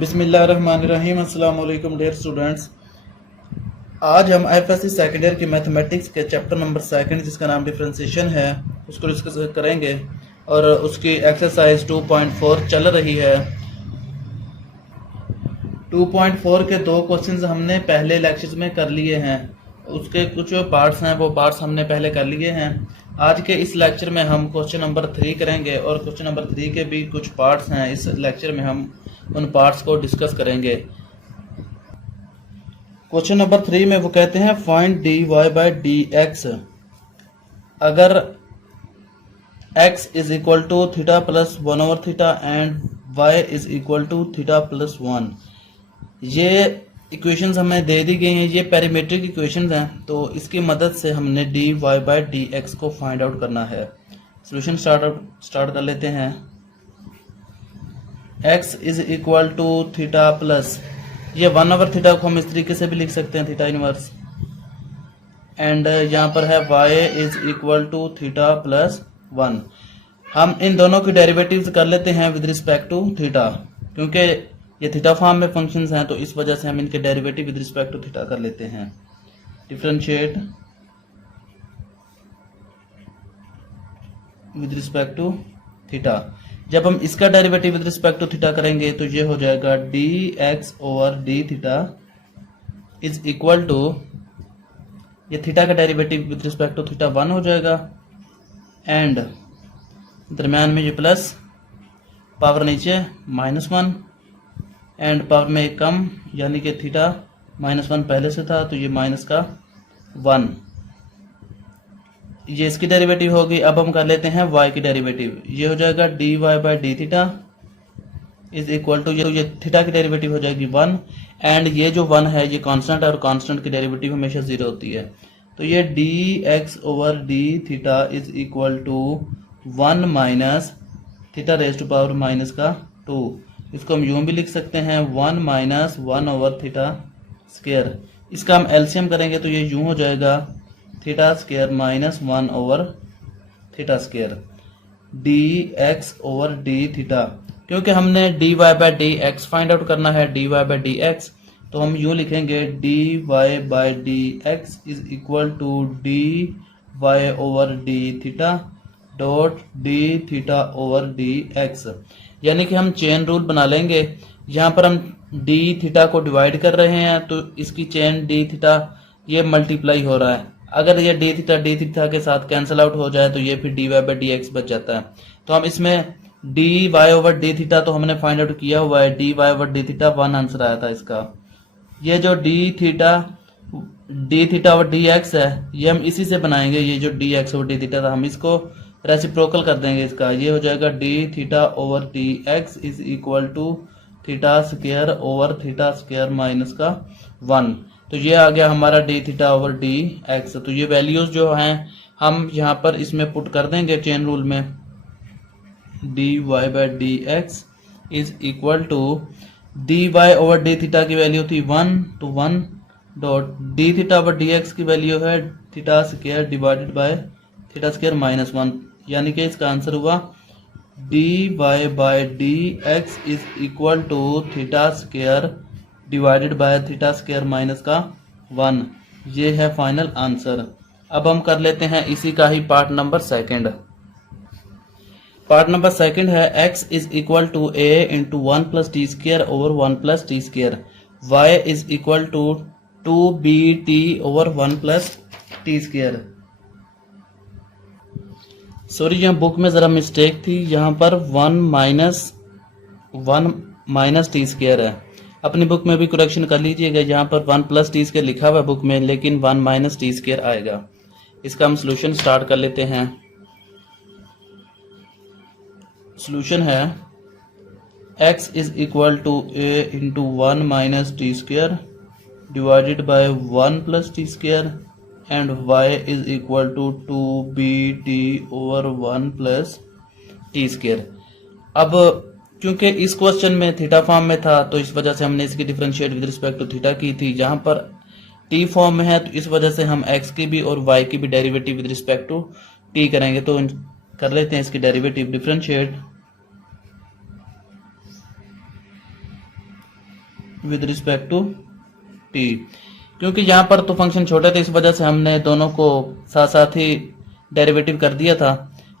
बिस्मिल्लाहिर्रहमानिर्रहीम। अस्सलाम वालेकुम डियर स्टूडेंट्स। आज हम एफएससी सेकेंड ईयर की मैथमेटिक्स के चैप्टर नंबर सेकंड जिसका नाम डिफरेंशिएशन है उसको डिस्कस करेंगे और उसकी एक्सरसाइज 2.4 चल रही है। 2.4 के दो क्वेश्चंस हमने पहले लेक्चर्स में कर लिए हैं, उसके कुछ पार्ट्स हैं वो पार्ट्स हमने पहले कर लिए हैं। आज के इस लेक्चर में हम क्वेश्चन नंबर 3 करेंगे और क्वेश्चन नंबर 3 के भी कुछ पार्ट्स हैं। इस लेक्चर में हम उन पार्ट्स को डिस्कस करेंगे। क्वेश्चन नंबर 3 में वो कहते हैं find dy by d x अगर x is equal to theta plus 1 over theta and y is equal to theta plus 1। ये इक्वेशंस हमें दे दी गई हैं, ये पैरामीट्रिक इक्वेशंस हैं, तो इसकी मदद से हमने dy बाई डी एक्स को फाइंड आउट करना है। सोल्यूशन स्टार्ट कर लेते हैं। x is equal to theta plus, ये 1 ओवर थीटा को हम इस तरीके से भी लिख सकते हैं, थीटा इनवर्स, एंड यहाँ पर है y is equal to theta plus 1। हम इन दोनों की डेरिवेटिव्स कर लेते हैं विद रिस्पेक्ट टू थीटा, क्योंकि ये थीटा फॉर्म में फंक्शंस हैं तो इस वजह से हम इनके derivative with respect to theta कर लेते हैं। Differentiate with respect to theta. जब हम इसका derivative with respect to theta करेंगे तो ये हो जाएगा d x over d theta is equal to, ये थीटा का derivative with respect to theta 1 हो जाएगा, एंड दरम्यान में ये प्लस, पावर नीचे -1 एंड पावर में एक कम, यानी कि थीटा -1 पहले से था तो ये माइनस का 1, ये इसकी डेरिवेटिव होगी। अब हम कर लेते हैं y की डेरिवेटिव, ये हो जाएगा dy by d theta is equal to, ये थीटा की डेरिवेटिव हो जाएगी 1, एंड ये जो 1 है ये कांस्टेंट है और कांस्टेंट की डेरिवेटिव हमेशा 0 होती है, तो ये dx over d theta is equal to 1 minus theta raise to power minus का 2। इसको हम यूं भी लिख सकते हैं 1 माइनस 1 ओवर थीटा स्क्वायर। इसका हम एलसीएम करेंगे तो ये यूं हो जाएगा theta square minus 1 over theta square D x over d theta. क्योंकि हमने dy by d x find out करना है, dy बाई डी एक्स, तो हम यूं लिखेंगे dy by d x is equal to d y over d theta dot d theta over d x. यानी कि हम चेन रूल बना लेंगे। यहाँ पर हम डी थीटा को डिवाइड कर रहे हैं तो इसकी चेन डी थीटा ये मल्टीप्लाई हो रहा है। अगर ये डी थीटा के साथ कैंसिल आउट हो जाए तो ये फिर d y by d x बच जाता है। तो हम इसमें d y over d theta तो हमने फाइंड आउट किया हुआ है, d y over d theta 1 answer आया था इसका। ये जो d theta over d x है ये हम इसी से बनाएंगे, ये जो d x over d theta था हम इसको रेसिप्रोकल कर देंगे इसका, ये हो जाएगा d theta over d x is equal to theta square over theta square minus का 1। तो ये आ गया हमारा d theta over d x. तो ये वैल्यूज जो हैं हम यहाँ पर इसमें पुट कर देंगे चेन रूल में, d y by d x is equal to d y over d theta की वैल्यू थी 1 तो 1 dot d theta over d x की वैल्यू है theta square divided by theta square minus 1, यानी कि इसका आंसर हुआ d y by d x is equal to theta square divided by theta square minus का 1। ये है फाइनल आंसर। अब हम कर लेते हैं इसी का ही part number second. Part number second है x is equal to a into 1 plus t square over 1 plus t square, y is equal to 2bt over 1 plus t square. Sorry, यहाँ बुक में ज़रा मिस्टेक थी, यहाँ पर 1 minus t square है। अपनी book में भी करेक्शन कर लीजिएगा, यहाँ पर 1 प्लस टी स्क्वायर लिखा हुआ है बुक में, लेकिन 1 माइनस टी स्क्वायर आएगा। इसका हम सोल्यूशन स्टार्ट कर लेते हैं। सोल्यूशन है x is equal to a into 1 minus t square divided by 1 plus t square and y is equal to 2bt over 1 plus t square. अब क्योंकि इस क्वेश्चन में थीटा फॉर्म में था तो इस वजह से हमने इसकी differentiate with respect to theta की थी। जहां पर टी फॉर्म में है तो इस वजह से हम x की भी और y की भी derivative with respect to t करेंगे। तो कर लेते हैं इसकी derivative, differentiate with respect to t. क्योंकि यहाँ पर तो फंक्शन छोटे थे, इस वजह से हमने दोनों को साथ साथ ही डेरिवेटिव कर दिया था।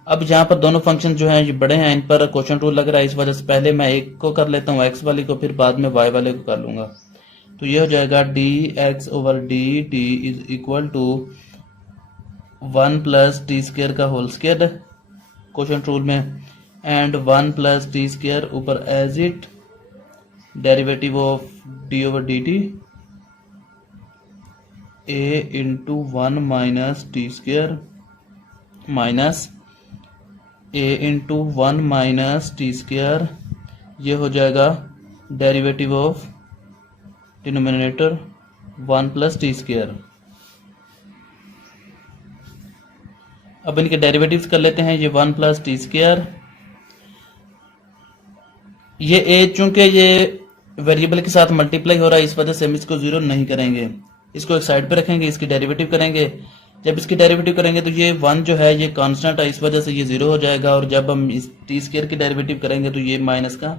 अब यहाँ पर दोनों फंक्शन जो हैं ये बड़े हैं, इन पर क्वोशंट रूल लग रहा है, इस वजह से पहले मैं एक को कर लेता हूँ एक्स वाली को, फिर बाद में वाई वाले को कर लूंगा। तो ये हो जाएगा d x over d t is equal to 1 plus t square का होल स्क्र क्वोशंट रूल में, एंड 1 प्लस टी स्क्र ऊपर as it derivative of d over d t a into 1 minus t square minus a into 1 minus t square, ये हो जाएगा derivative of denominator 1 plus t square. अब इनके derivatives कर लेते हैं। ये 1 प्लस टी स्क्र, ये ए चूंकि ये वेरिएबल के साथ मल्टीप्लाई हो रहा है, इस वजह से हम इसको जीरो नहीं करेंगे, इसको एक साइड पे रखेंगे, इसकी डेरिवेटिव करेंगे। जब इसकी डेरिवेटिव करेंगे तो ये 1 जो है ये कांस्टेंट है, इस वजह से ये 0 हो जाएगा, और जब हम इस टी स्क्र की डेरिवेटिव करेंगे तो ये माइनस का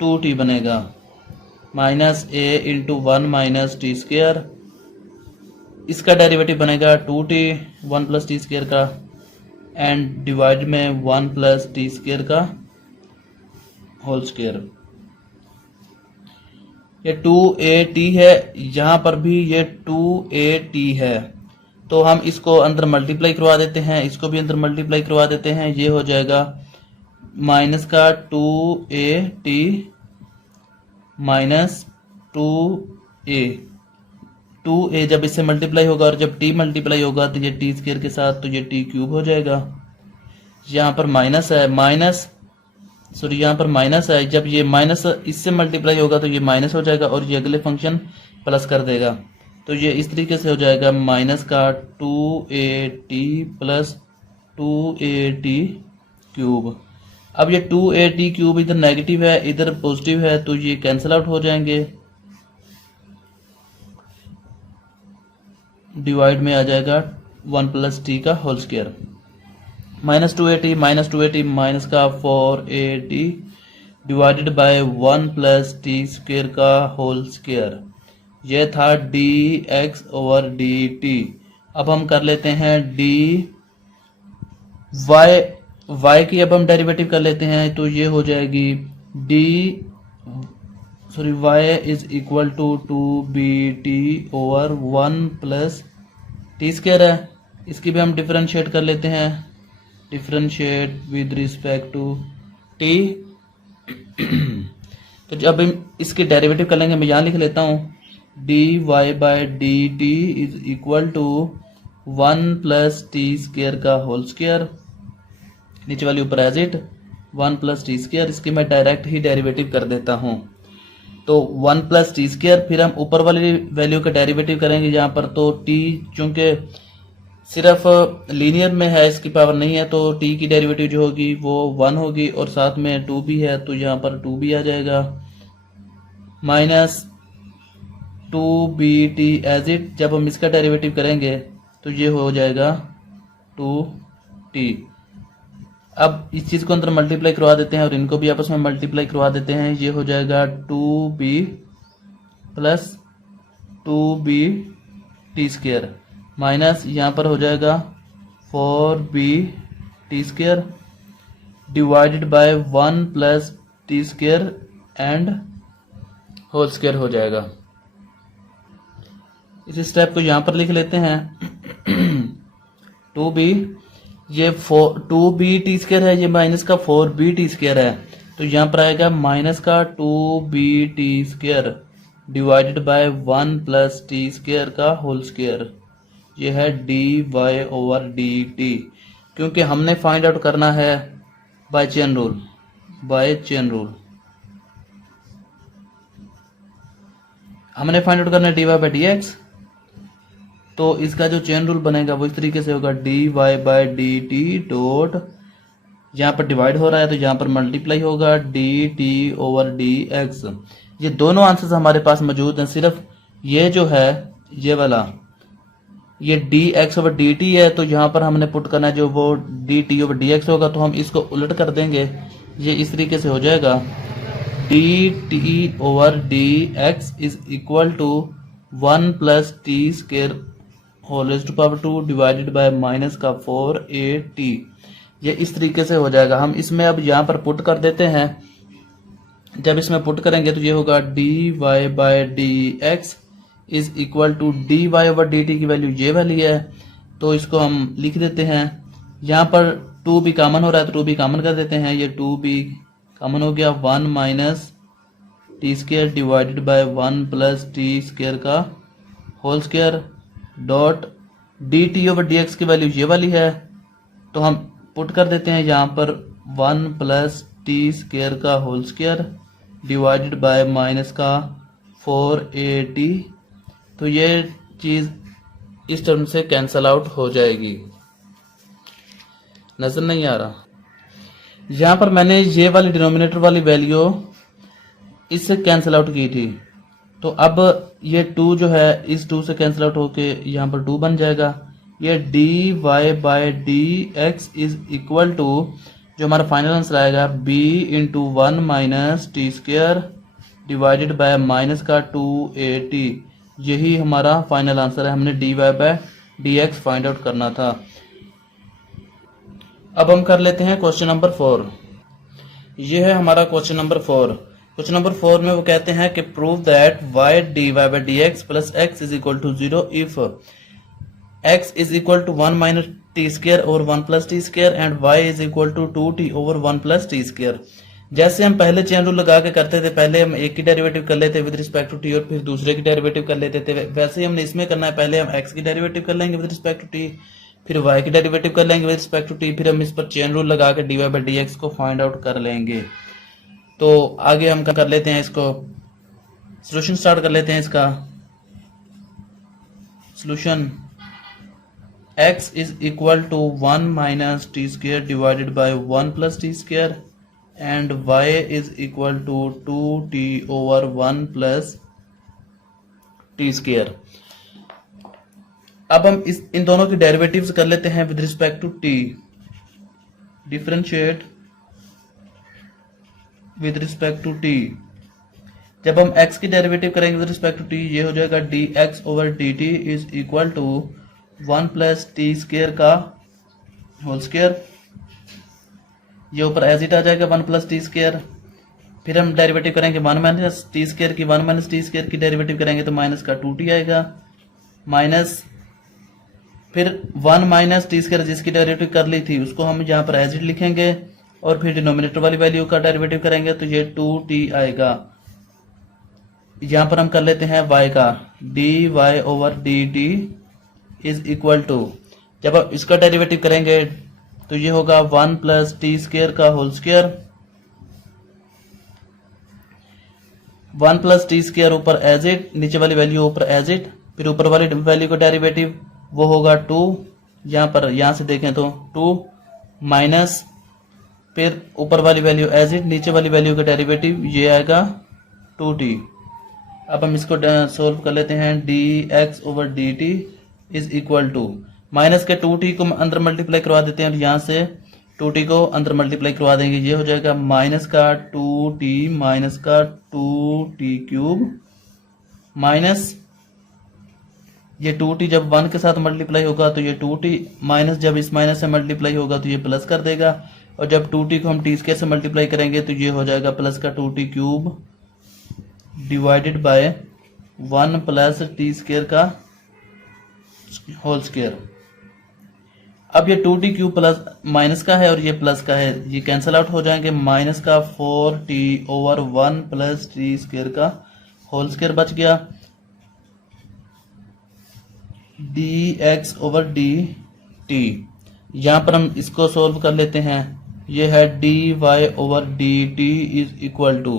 2t बनेगा, minus a into 1 minus t square, इसका डेरिवेटिव बनेगा 2t 1 प्लस टी स्क्र का, एंड डिवाइड में 1 प्लस टी स्क्र का होल स्क्र। ये 2at है, यहाँ पर भी ये 2at है, तो हम इसको अंदर मल्टीप्लाई करवा देते हैं, इसको भी अंदर मल्टीप्लाई करवा देते हैं। ये हो जाएगा माइनस का 2at माइनस 2a जब इससे मल्टीप्लाई होगा और जब t मल्टीप्लाई होगा तो ये टी स्क्र के साथ, तो ये t क्यूब हो जाएगा। यहाँ पर माइनस है, यहाँ पर माइनस है, जब ये माइनस इससे मल्टीप्लाई होगा तो ये माइनस हो जाएगा, और ये अगले फंक्शन प्लस कर देगा, तो ये इस तरीके से हो जाएगा माइनस का 2at प्लस 2at क्यूब। अब ये 2at क्यूब इधर नेगेटिव है, इधर पॉजिटिव है, तो ये कैंसिल आउट हो जाएंगे, डिवाइड में आ जाएगा 1 प्लस टी का whole square, minus 2at minus का 4at divided by 1 plus t square का होल स्क्वायर। यह था dx ओवर dt। अब हम कर लेते हैं y की अब हम डेरिवेटिव कर लेते हैं, तो ये हो जाएगी y is equal to 2bt over 1 plus t square है। इसकी भी हम डिफरेंशिएट कर लेते हैं, differentiate with respect to t. तो जब हम इसके डेरिवेटिव कर लेंगे, मैं यहाँ लिख लेता हूँ dy by dt is equal to 1 plus t square का होल स्क्वायर, नीचे वाली ऊपर as it 1 plus t square. इसकी मैं डायरेक्ट ही डेरिवेटिव कर देता हूँ, तो 1 प्लस टी स्क्वायर, फिर हम ऊपर वाली वैल्यू का डेरिवेटिव करेंगे यहाँ पर, तो t चूंकि सिर्फ लीनियर में है, इसकी पावर नहीं है, तो t की डेरिवेटिव जो होगी वो 1 होगी, और साथ में 2 भी है, तो यहाँ पर 2 भी आ जाएगा, माइनस 2bt एज इट। जब हम इसका डेरिवेटिव करेंगे तो ये हो जाएगा 2t। अब इस चीज़ को अंदर मल्टीप्लाई करवा देते हैं और इनको भी आपस में मल्टीप्लाई करवा देते हैं, ये हो जाएगा 2b plus 2bt square, minus यहाँ पर हो जाएगा 4bt square divided by 1 plus t square and whole square हो जाएगा। इस स्टेप को यहाँ पर लिख लेते हैं 2b, ये 2bt स्क्वायर है, ये माइनस का 4bt स्क्वायर है, तो यहाँ पर आएगा माइनस का 2bt square divided by 1 plus t square का होल स्क्वायर। ये है dy ओवर dt, क्योंकि हमने फाइंड आउट करना है बाय चेन रूल, हमने फाइंड आउट करना है dy बाय dx, तो इसका जो चेन रूल बनेगा वो इस तरीके से होगा dy बाय dt डॉट, यहाँ पर डिवाइड हो रहा है तो यहाँ पर मल्टीप्लाई होगा dt ओवर dx। ये दोनों आंसर्स हमारे पास मौजूद हैं, सिर्फ ये जो है ये वाला ये dx ओवर dt है, तो यहाँ पर हमने पुट करना है जो वो dt ओवर dx होगा, तो हम इसको उलट कर देंगे, ये इस तरीके से हो जाएगा d t over d x is equal to 1 plus t square whole raised to power 2 divided by minus का 4a_t। ये इस तरीके से हो जाएगा। हम इसमें अब यहाँ पर पुट कर देते हैं। जब इसमें पुट करेंगे तो ये होगा d y by d x is equal to d y over d t की वैल्यू ये वाली है, तो इसको हम लिख देते हैं। यहाँ पर 2 भी कॉमन हो रहा है तो 2 भी कॉमन कर देते हैं। ये 2 भी कॉमन हो गया। 1 minus t square divided by 1 plus t square का whole square dot d t over d x की वैल्यू ये वाली है, तो हम पुट कर देते हैं यहाँ पर 1 प्लस टी स्केयर का whole square divided by minus का 4a_t। तो ये चीज़ इस टर्म से कैंसल आउट हो जाएगी। नजर नहीं आ रहा? यहाँ पर मैंने ये वाली डिनोमिनेटर वाली वैल्यू इससे कैंसल आउट की थी, तो अब ये 2 जो है इस 2 से कैंसिल आउट होके यहाँ पर 2 बन जाएगा। ये d y by d x is equal to, जो हमारा फाइनल आंसर आएगा, b into 1 minus t square divided by minus का 2a_t। यही हमारा फाइनल आंसर है। हमने d y by d x find out करना था। अब हम कर लेते हैं क्वेश्चन नंबर 4। ये है हमारा क्वेश्चन नंबर 4। क्वेश्चन नंबर 4 में वो कहते हैं कि prove that y d y by d x plus x is equal to 0 if x is equal to 1 minus t square over 1 plus t square and y is equal to 2t over 1 plus t square. जैसे हम पहले chain rule लगा के करते थे, पहले हम एक की डेरिवेटिव कर लेते विद रिस्पेक्ट टू टी और फिर दूसरे की डेरिवेटिव कर लेते थे, वैसे ही हमने इसमें करना है। पहले हम एक्स की डेरिवेटिव कर लेंगे विद रिस्पेक्ट टू टी, फिर वाई की डेरिवेटिव कर लेंगे विद रिस्पेक्ट टू टी, फिर हम इस पर चेन रूल लगा के d y by d x को फाइंड आउट कर लेंगे। तो आगे हम कर लेते हैं इसको, सोल्यूशन स्टार्ट कर लेते हैं इसका। Solution x is equal to 1 minus t square divided by 1 plus t square and y is equal to 2t over 1 plus t square। अब हम इन दोनों की डेरिवेटिव्स कर लेते हैं with respect to t। Differentiate with respect to t। जब हम x की डेरिवेटिव करेंगे विद रिस्पेक्ट टू t, ये हो जाएगा dx over dt is equal to 1 plus t square का होल स्केयर। ये ऊपर एज इट आ जाएगा 1 प्लस टी स्केयर। फिर हम डेरिवेटिव करेंगे 1 माइनस टी स्केयर की, 1 माइनस टी स्केयर की डेरिवेटिव करेंगे तो माइनस का 2t आएगा, माइनस फिर 1 माइनस टी स्केयर जिसकी डेरिवेटिव कर ली थी उसको हम यहाँ पर एज इट लिखेंगे और फिर डिनोमिनेटर वाली वैल्यू का डेरिवेटिव करेंगे तो ये 2t आएगा। यहाँ पर हम कर लेते हैं y का, dy over dt is equal to, जब आप इसका डेरिवेटिव करेंगे तो ये होगा 1 प्लस टी स्केयर का whole square, 1 plus t square ऊपर एज इट, नीचे वाली वैल्यू ऊपर एज इट, फिर ऊपर वाली वैल्यू का डेरिवेटिव वो होगा 2, यहाँ से देखें तो 2 माइनस फिर ऊपर वाली वैल्यू एज इट, नीचे वाली वैल्यू का डेरिवेटिव ये आएगा 2t। अब हम इसको सोल्व कर लेते हैं। dx over dt is equal to, minus के 2t को अंदर मल्टीप्लाई करवा देते हैं और यहाँ से 2t को अंदर मल्टीप्लाई करवा देंगे। ये हो जाएगा माइनस का 2t माइनस का 2t क्यूब माइनस ये 2t जब 1 के साथ मल्टीप्लाई होगा तो ये 2t माइनस जब इस माइनस से मल्टीप्लाई होगा तो ये प्लस कर देगा, और जब 2t को हम t स्क्वायर से मल्टीप्लाई करेंगे तो ये हो जाएगा प्लस का 2t cube divided by 1 plus t square का होल स्क्वायर। अब ये 2t क्यूब प्लस माइनस का है और ये प्लस का है, ये कैंसिल आउट हो जाएंगे। माइनस का 4t over 1 plus t square का होल स्क्वायर बच गया। dx ओवर dt, यहाँ पर हम इसको सोल्व कर लेते हैं। ये है dy over dt is equal to,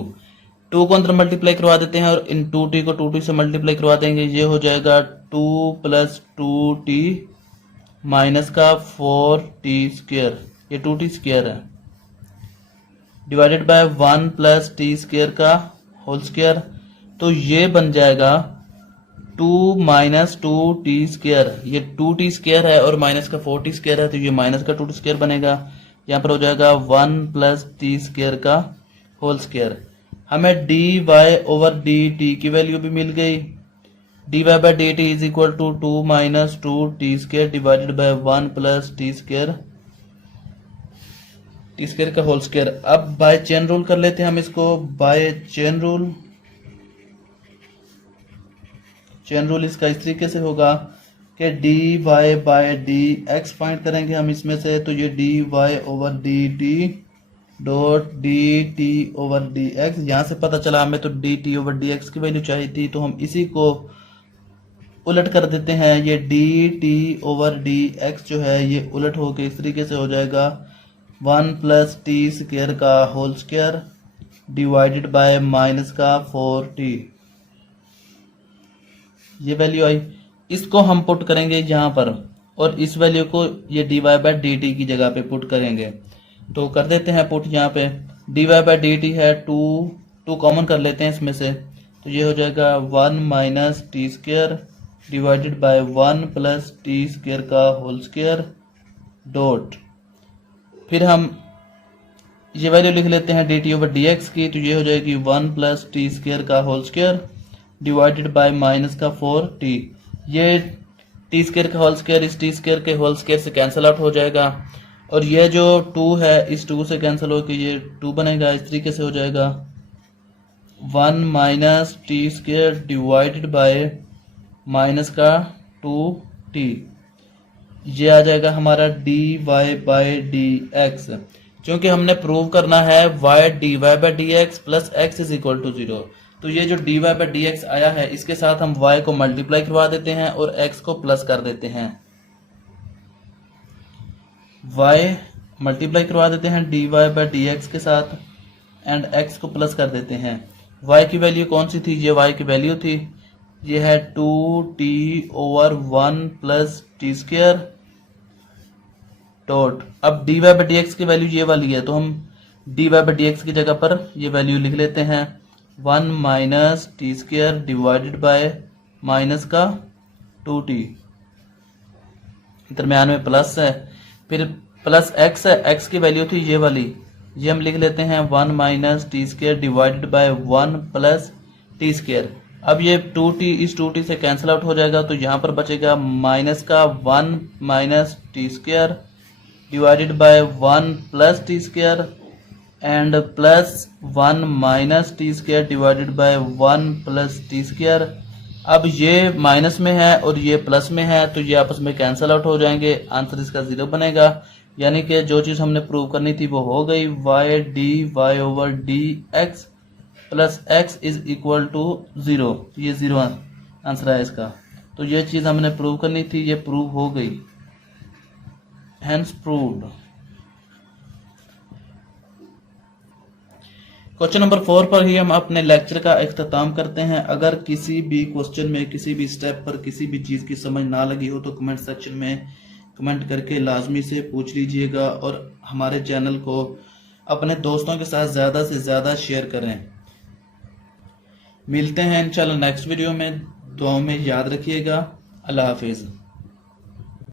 2 को अंदर मल्टीप्लाई करवा देते हैं और इन 2t को 2t से मल्टीप्लाई करवा देंगे। ये हो जाएगा 2 प्लस 2t माइनस का 4t स्क्वायर, ये 2t स्क्वायर है, divided by 1 plus t square का होल स्क्वायर। तो ये बन जाएगा 2 माइनस 2t स्क्वायर, ये 2t स्क्वायर है और माइनस का 4t स्क्वायर है तो ये माइनस का 2t स्क्वायर बनेगा। यहाँ पर हो जाएगा 1 प्लस टी स्क्वायर का होल स्क्वायर। हमें d y over d t की वैल्यू भी मिल गई। D y by d t is equal to 2 minus 2 t square divided by 1 plus t square का होल स्क्वायर। अब बाय चेन रूल कर लेते हैं हम इसको। बाय चेन रूल इसका इस तरीके से होगा कि d y by d x find करेंगे हम इसमें से, तो ये d y over d t dot d t over d x. यहाँ से पता चला हमें तो d t over d x की वैल्यू चाहिए थी, तो हम इसी को उलट कर देते हैं। ये D t over d x जो है ये उलट होके इस तरीके से हो जाएगा 1 प्लस टी स्क्वायर का whole square divided by minus का 4t। ये वैल्यू आई, इसको हम पुट करेंगे यहाँ पर और इस वैल्यू को ये d y by d t की जगह पे पुट करेंगे। तो कर देते हैं पुट यहाँ पे। D y by d t है 2 कॉमन कर लेते हैं इसमें से, तो ये हो जाएगा 1 minus t square divided by 1 plus t square का होल स्क्वायर डॉट, फिर हम ये वैल्यू लिख लेते हैं d t over d x की, तो ये हो जाएगी 1 प्लस टी स्क्वायर का whole square divided by minus का 4t। ये टी स्क्वायर का होल स्क्वायर इस टी स्क्वायर के होल स्क्वायर से कैंसिल आउट हो जाएगा और ये जो 2 है इस 2 से कैंसिल होकर ये 2 बनेगा। इस तरीके से हो जाएगा 1 minus t square divided by minus का 2t। ये आ जाएगा हमारा d y by d x. क्योंकि हमने प्रूव करना है y d y by d x plus x is equal to 0, तो ये जो d y by d x आया है इसके साथ हम y को मल्टीप्लाई करवा देते हैं और x को प्लस कर देते हैं। y मल्टीप्लाई करवा देते हैं d y by d x के साथ एंड x को प्लस कर देते हैं। y की वैल्यू कौन सी थी? ये y की वैल्यू थी, ये है 2t over 1 plus t square dot. अब d y by d x की वैल्यू ये वाली है, तो हम d y by d x की जगह पर ये वैल्यू लिख लेते हैं 1 minus t square divided by minus का 2t, दरम्यान में प्लस है, फिर प्लस x है, x की वैल्यू थी ये वाली, ये हम लिख लेते हैं 1 minus t square divided by 1 plus t square. अब ये 2t इस 2t से कैंसिल आउट हो जाएगा, तो यहाँ पर बचेगा माइनस का 1 minus t square divided by 1 plus t square and plus 1 minus t square divided by 1 plus t square. अब ये माइनस में है और ये प्लस में है, तो ये आपस में कैंसिल आउट हो जाएंगे, आंसर इसका 0 बनेगा। यानी कि जो चीज़ हमने प्रूव करनी थी वो हो गई, y d y over d x plus x is equal to 0। ये 0 आंसर है इसका। तो ये चीज़ हमने प्रूव करनी थी, ये प्रूव हो गई, हैंस प्रूव्ड। क्वेश्चन नंबर 4 पर ही हम अपने लेक्चर का इख्तिताम करते हैं। अगर किसी भी क्वेश्चन में किसी भी स्टेप पर किसी भी चीज़ की समझ ना लगी हो तो कमेंट सेक्शन में कमेंट करके लाजमी से पूछ लीजिएगा और हमारे चैनल को अपने दोस्तों के साथ ज़्यादा से ज़्यादा शेयर करें। मिलते हैं इंशाल्लाह नेक्स्ट वीडियो में। दुआओं में याद रखिएगा। अल्लाह हाफिज़।